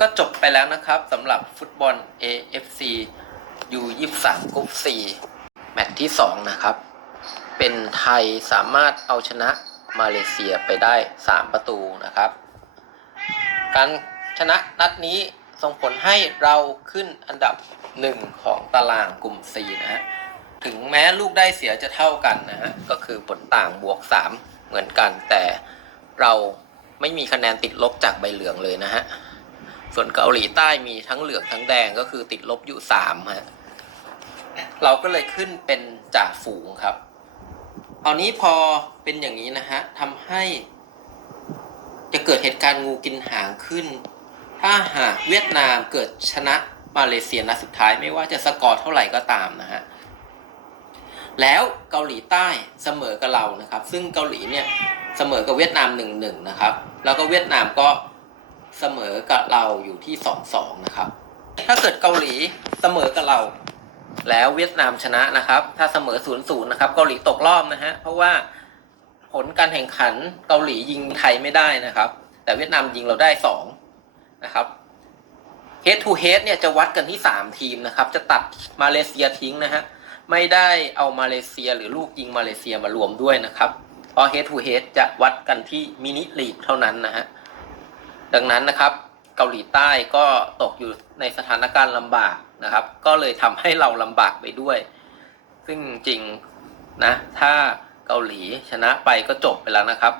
ก็จบไปแล้วนะครับสำหรับฟุตบอล AFC U23 กรุ๊ป4แมตช์ที่ 2 นะครับ เป็นไทยสามารถเอาชนะมาเลเซียไปได้ 3 ประตูนะครับ การชนะนัดนี้ส่งผลให้เราขึ้นอันดับ 1 ของตารางกลุ่ม 4 นะฮะ ถึงแม้ลูกได้เสียจะเท่ากันนะฮะ ก็คือผลต่างบวก 3 เหมือนกันแต่เราไม่มีคะแนนติดลบจากใบเหลืองเลยนะฮะ ส่วนเกาหลีใต้มีทั้งเหลืองทั้งแดงก็คือติดลบอยู่สามฮะเราก็เลยขึ้นเป็นจ่าฝูงครับครานี้พอเป็นอย่างนี้นะฮะทำให้จะเกิดเหตุการณ์งูกินหางขึ้น ถ้าหากเวียดนามเกิดชนะมาเลเซียนัดสุดท้ายไม่ว่าจะสกอร์เท่าไหร่ก็ตามนะฮะ แล้วเกาหลีใต้เสมอกับเรานะครับ ซึ่งเกาหลีเนี่ยเสมอกับเวียดนามหนึ่งหนึ่งนะครับ แล้วก็เวียดนามก็ เสมอกับเราอยู่ที่สองสองนะครับ ถ้าเกิดเกาหลีเสมอกับเรา แล้วเวียดนามชนะนะครับ ถ้าเสมอศูนย์ศูนย์นะครับ เกาหลีตกรอบนะฮะเพราะว่าผลการแข่งขันเกาหลียิงไทยไม่ได้นะครับ แต่เวียดนามยิงเราได้สองนะครับ head to head เนี่ยจะวัดกันที่3ทีมนะครับ จะตัดมาเลเซียทิ้งนะฮะไม่ได้เอามาเลเซียหรือลูกยิงมาเลเซียมารวมด้วยนะครับเพราะ head to head จะวัดกันที่มินิลีกเท่านั้นนะฮะ ดังนั้นนะครับเกาหลีใต้ก็ตกอยู่ในสถานการณ์ลำบากนะครับ ก็เลยทำให้เราลำบากไปด้วย ซึ่งจริงนะถ้าเกาหลีชนะไปก็จบไปแล้วนะครับ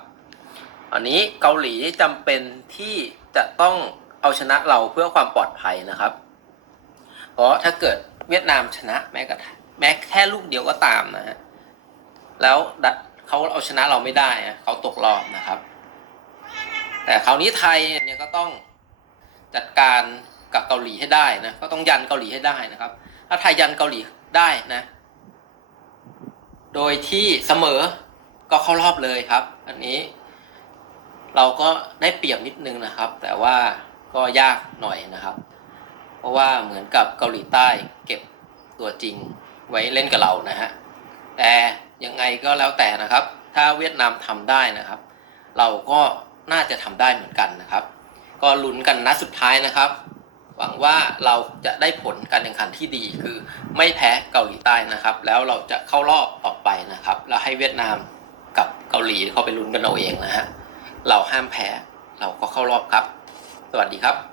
อันนี้เกาหลีจำเป็นที่จะต้องเอาชนะเราเพื่อความปลอดภัยนะครับ เพราะถ้าเกิดเวียดนามชนะแม้กระทั่งแม้แค่ลูกเดียวก็ตามนะฮะแล้วดัเขาเอาชนะเราไม่ได้เขาตกรอบนะครับ แต่คราวนี้ไทยเนี่ยก็ต้องจัดการกับเกาหลีให้ได้นะก็ต้องยันเกาหลีให้ได้นะครับ ถ้าไทยยันเกาหลีได้นะ โดยที่เสมอก็เข้ารอบเลยครับ อันนี้ เราก็ได้เปรียบนิดนึงนะครับ แต่ว่าก็ยากหน่อยนะครับ เพราะว่าเหมือนกับเกาหลีใต้เก็บตัวจริงไว้เล่นกับเรานะฮะแต่ยังไงก็แล้วแต่นะครับ ถ้าเวียดนามทำได้นะครับ เราก็ น่าจะทำได้เหมือนกันนะครับ ก็ลุ้นกันนัดสุดท้ายนะครับ หวังว่าเราจะได้ผลการแข่งขันที่ดีคือไม่แพ้เกาหลีใต้นะครับ แล้วเราจะเข้ารอบต่อไปนะครับ แล้วให้เวียดนามกับเกาหลีเขาไปลุ้นกันเอาเองนะฮะเราห้ามแพ้เราก็เข้ารอบครับ สวัสดีครับ